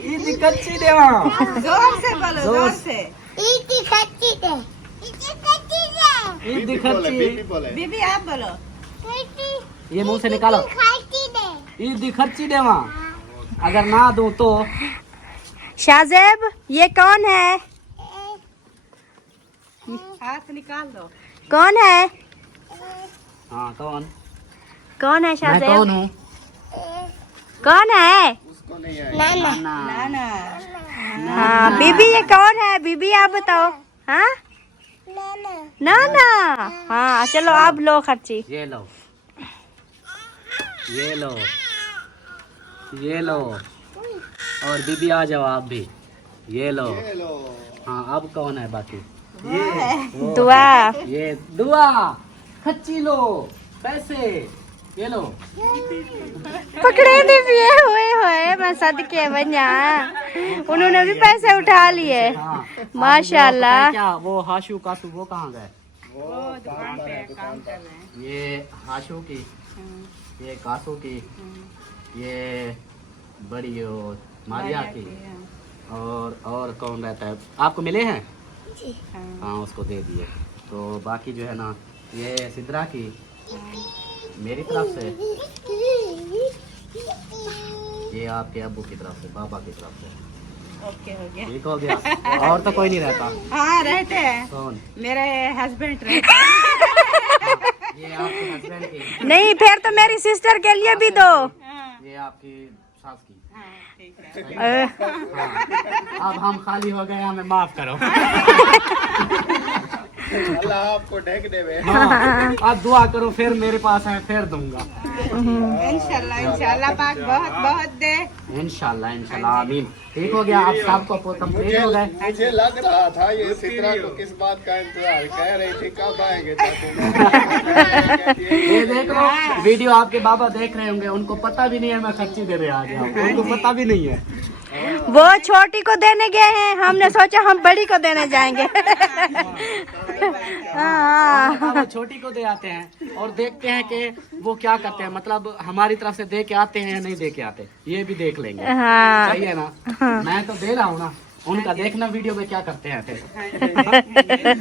ईदी कच्ची देवा। जोर से बोलो, जोर से। ईदी खर्ची, बीबी आप बोलो। ये मुंह से निकालो। ईदी खर्ची देवा, अगर ना दूं तो। शाहजेब ये कौन है? हाथ निकाल दो। कौन है? हाँ कौन? कौन है मैं शाहजेब? कौन हूँ? कौन है? नाना। हाँ बीबी ये कौन है? बीबी आप बताओ। हाँ नाना। हाँ चलो आप लो खर्ची। ये लो, ये लो, ये लो, और बीबी आ जाओ आप भी, ये लो। हाँ अब कौन है बाकी? ये दुआ। ये दुआ, खच्ची लो, पैसे ये लो। पकड़े नहीं पिए हुए हुए मैं सदके बना। उन्होंने भी पैसे उठा लिए। हाँ माशाल्लाह। क्या वो हाशू कासू वो कहाँ गए? वो दुकान पे काम कर रहे हैं। ये हाशू की, ये कासू की, ये बड़ी वो मारिया की, और कौन रहता है? आपको मिले हैं? हाँ उसको दे दिए। तो बाकी जो है ना ये सिद्रा की, मेरी तरफ से, ये आपके अब्बू की तरफ से, बाबा की तरफ से। ओके हो गया। ठीक हो गया। और तो कोई नहीं रहता? हाँ रहते हैं, कौन? मेरे हस्बैंड रहते हैं। ये आपके हस्बैंड की, नहीं फिर तो मेरी सिस्टर के लिए भी दो। ये आपकी सास की। हाँ, ठीक है। हाँ। अब हम खाली हो गए, हमें माफ करो। अल्लाह आपको ढक देवे। हाँ, अब दुआ करो, फिर मेरे पास है फिर दूंगा। इंशाल्लाह इंशाल्लाह पाक बहुत बहुत दे। इंशाल्लाह इंशाल्लाह आमीन। ठीक हो गया, आप सबको कंप्लीट हो गए। मुझे लग रहा था ये सिद्रा को किस बात का इंतजार कह रही थी, कब आएंगे। ये देख लो वीडियो, आपके बाबा देख रहे होंगे, उनको पता भी नहीं है मैं खच्ची देने आ गया हूँ, उनको पता भी नहीं है। वो छोटी को देने गए हैं, हमने सोचा हम बड़ी को देने जाएंगे। हाँ वो छोटी को दे आते हैं और देखते हैं कि वो क्या करते हैं, मतलब हमारी तरफ से दे के आते हैं या नहीं दे के आते, ये भी देख लेंगे। हाँ सही है ना? मैं तो दे रहा हूँ ना, उनका देखना वीडियो में क्या करते हैं फिर।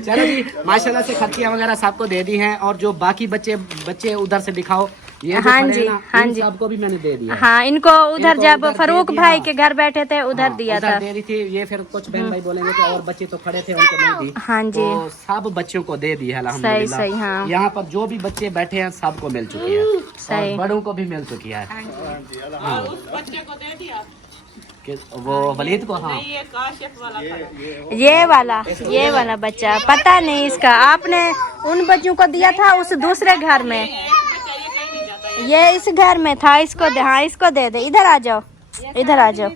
चलो जी, माशाल्लाह से खर्चियाँ वगैरह सबको दे दी हैं, और जो बाकी बच्चे उधर से दिखाओ, ये जो हाँ खड़े जी, हैं ना, हाँ इन जी। सबको भी मैंने दे दिया। हाँ इनको उधर इनको जब उधर दे फरूक दिया। भाई के घर बैठे थे उधर हाँ, दिया उधर था। दे दी थी, ये फिर कुछ बहन भाई बोलेंगे कि और बच्चे तो खड़े थे उनको नहीं दी। हाँ जी। तो सब बच्चों को दे दी है सही अल्हम्दुलिल्लाह। सही। हाँ यहाँ पर जो भी बच्चे बैठे हैं सबको मिल चुकी है, सही। और बड़ों को भी मिल चुकी है। हाँ। बच्चे को दे दिया। वो वलीद को, हाँ ये काशिफ वाला था। ये वाला बच्चा पता नहीं इसका, आपने उन बच्चों को दिया था उस दूसरे घर में, ये इस घर में था, इसको दे। हाँ इसको दे दे, इधर आ जाओ, इधर आ जाओ।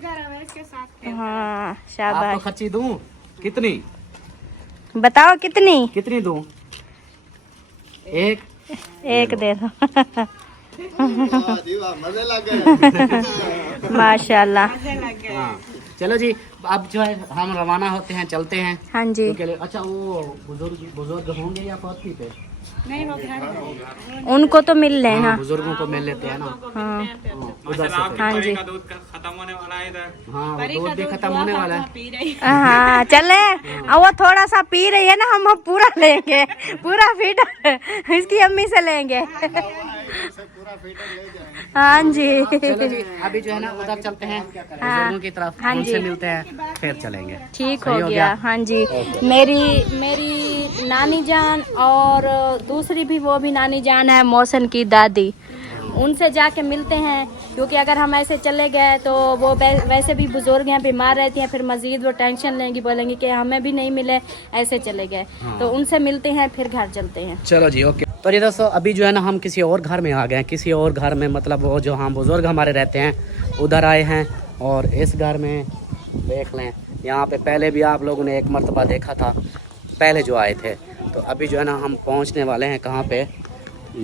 हाँ आपको शाबाश। खर्ची दूं? कितनी बताओ कितनी दूं? एक दे दो। मजे लग गए। माशाल्लाह। हाँ चलो जी, अब जो है हम रवाना होते हैं, चलते हैं। हाँ जी। अच्छा वो बुजुर्ग होंगे या पौती पे? उनको तो मिल रहे हैं। हाँ, हाँ बुजुर्गों को मिल लेते हैं ना। हाँ उधर से फिर। हाँ जी। हाँ वो दूध भी खत्म होने वाला है। हाँ चले, और वो थोड़ा सा पी रही है ना, हम पूरा लेंगे, पूरा फीड इसकी अम्मी से लेंगे। हाँ जी। चलो जी अभी जो है ना उधर चलते हैं बुजुर्गों की तरफ, हाँ उनसे जी। मिलते हैं फिर चलेंगे। ठीक सही हो गया। हाँ जी। मेरी नानी जान और दूसरी भी वो भी नानी जान है मौसन की दादी, उनसे जाके मिलते हैं, क्योंकि अगर हम ऐसे चले गए तो वो वैसे भी बुजुर्ग हैं, बीमार रहती हैं, फिर मजीद वो टेंशन लेंगी, बोलेंगी कि हमें भी नहीं मिले, ऐसे चले गए। तो उनसे मिलते हैं फिर घर चलते हैं। चलो जी ओके। तो ये दोस्तों अभी जो है ना हम किसी और घर में आ गए हैं, किसी और घर में मतलब वो जो हम बुजुर्ग हमारे रहते हैं उधर आए हैं। और इस घर में देख लें, यहाँ पे पहले भी आप लोगों ने एक मर्तबा देखा था पहले जो आए थे। तो अभी जो है ना हम पहुँचने वाले हैं कहाँ पे,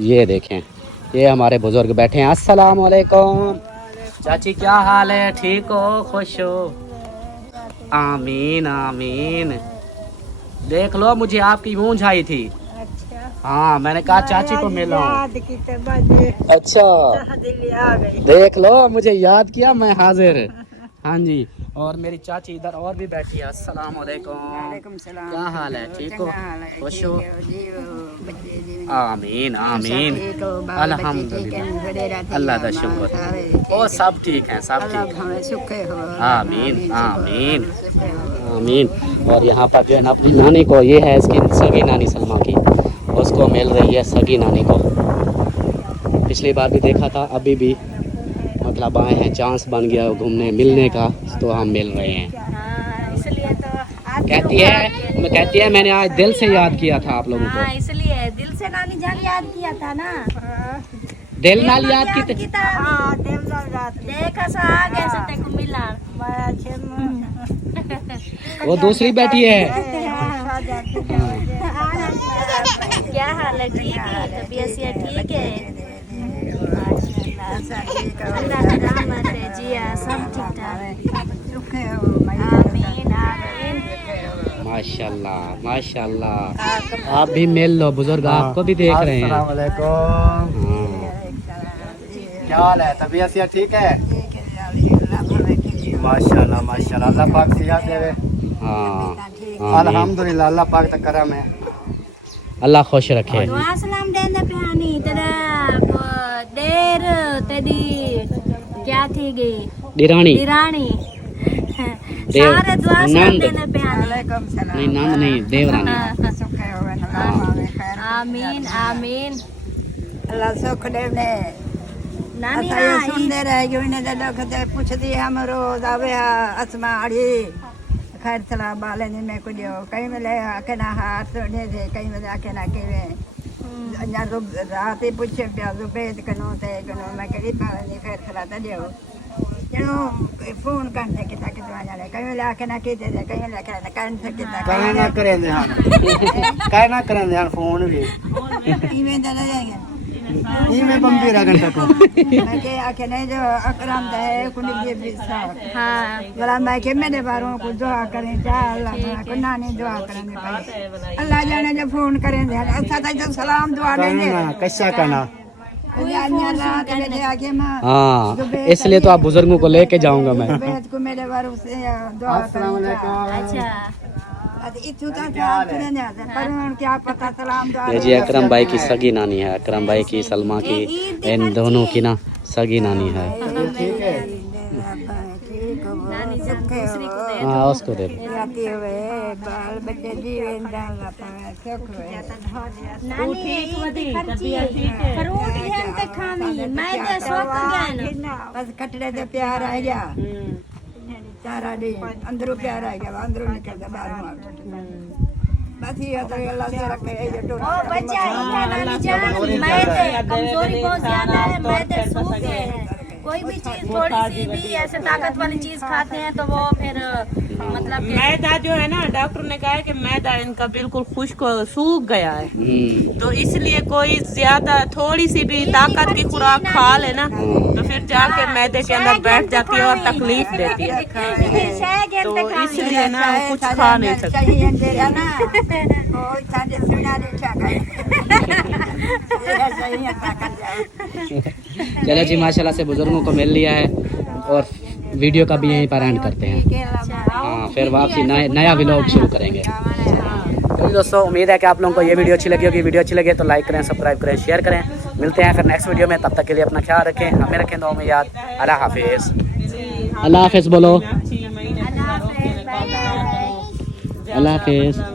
ये देखें ये हमारे बुजुर्ग बैठे हैं। अस्सलाम वालेकुम चाची, क्या हाल है? ठीक हो? खुश हो? आमीन आमीन। देख लो मुझे आपकी मूंछ आई थी। हाँ मैंने कहा चाची को मिला। अच्छा देख लो मुझे याद किया, मैं हाजिर। हाँ जी। और मेरी चाची इधर और भी बैठी है। अस्सलाम वालेकुम। क्या हाल है? ठीक हो? खुश हो? आमीन आमीन। अल्हम्दुलिल्लाह, अल्लाह का शुक्र। ओ सब ठीक है, सब ठीक है। आमीन आमीन आमीन। और यहाँ पर जो है ना अपनी नानी को, ये है इसकी सगी नानी सलमा की, उसको मिल रही है सगी नानी को। पिछली बार भी देखा था, अभी भी मतलब आए हैं, चांस बन गया घूमने मिलने का, तो हम मिल रहे हैं। हाँ, इसलिए तो कहती है मैंने आज दिल से याद किया था आप लोगों हाँ, को। इसलिए दिल से नानी जान याद किया था ना। दिल नाल याद की देखा सा कैसे तेको मिला। वो दूसरी बैठी है। क्या हाल है? ठीक है, तबीयत से ठीक है? अल्लाह की रहमत है जी, सब ठीक ठाक। आमीन आमीन। माशाल्लाह माशाल्लाह। आप भी मिल लो, बुजुर्ग आपको भी देख रहे हैं। अस्सलाम वालेकुम। क्या हाल है? तबीयत से ठीक है? माशाल्लाह माशाल्लाह, अल्लाह पाक सेहत देवे। हाँ अल्हम्दुलिल्लाह, अल्लाह पाक का करम है। अल्लाह खुश रखे। दुआ सलाम देने पे आनी तेरा देर तेरी क्या थी गई दिरानी सारे दुआ सलाम देने पे आनी। नहीं नंद नहीं, देवरानी। आमीन आमीन। अल्लाह सुख देवने नानी असां इहो सुनंदे रहिजो, इन जे दुख ते पुछदी हम रोज़ आवे हा असमा अड़ी खैर सलाह बाले में कुछ कई मिले आखे ना हाथ सोने थे, कई मिले आखे ना केवे अञा रात ही पुछे पिया जुबेद कनो थे कनो मैं कड़ी पाले खैर सलाह त ॾियो ॼणो फोन कनि थे किथां किथां वञा, कई मिले आखे ना कीते थे, कई मिले आखे ना कनि थे किथां कहना ना करेंदे हां, कहना करेंदे हां फोन भी इवें त न जाएंगे इवें बम्बी रगन तक मैं के आखे नहीं जो अकरम है कुन भी बिसा हाँ भला मैं के मेरे बारों को दुआ करें जा अल्लाह को नानी दुआ करें भाई अल्लाह जाने जो फोन करें दे अच्छा तो सलाम दुआ दे दे कहना कैसा कहना। रात बैठे आके मां हाँ इसलिए तो आप बुजुर्गों को लेके जाऊंगा मैं। बेद को मेरे बारों से दुआ करें। अच्छा इथु तो पर क्या पता सलाम दुआ ये जी अकरम भाई की सगी नानी है, अकरम भाई की सलमा की, इन दोनों की ना सगी नानी है। ठीक है नानी जब दूसरी को दे हाँ उसको दे दो। जाती हुए बाल बच्चे जीवन डालना पाए सुख हुए नानी खर्ची फ्रूट हैं ते खावी मैं ते सोच गया बस कटड़े ते प्यार आ गया सारा दिन अंदरों प्यार आ गया अंदरों निकल बाहर बस ये तो अल्लाह से रखे ये तो ओ बच्चा इतना नानी जान मैं ते कमजोरी बहुत ज्यादा है, मैं ते सूख गए हैं। कोई भी चीज थोड़ी सी भी ऐसे ताकत वाली चीज खाते हैं तो वो फिर मतलब कि मैदा जो है ना, डॉक्टर ने कहा है कि मैदा इनका बिल्कुल खुश्क सूख गया है, तो इसलिए कोई ज्यादा थोड़ी सी भी ताकत की खुराक खा ले ना तो फिर जाके मैदे के अंदर बैठ जाती है और तकलीफ देती है, तो इसलिए ना कुछ खा नहीं सकते। चाहिए तेरा ना ओ साडे सुना रे चाहिए ताकत चलो जी माशाल्लाह से बुजुर्गों को मिल लिया है और वीडियो का भी यहीं पर एंड करते हैं। हाँ फिर वापसी नया व्लॉग शुरू करेंगे। तो दोस्तों उम्मीद है कि आप लोगों को ये वीडियो अच्छी लगी होगी। वीडियो अच्छी लगे तो लाइक करें, सब्सक्राइब करें, शेयर करें मिलते हैं फिर नेक्स्ट वीडियो में, तब तक के लिए अपना ख्याल रखें, हमें रखें दुआ में याद। अल्लाह हाफिज़। अल्लाह हाफिज़ बोलो। अल्लाह हाफिज़।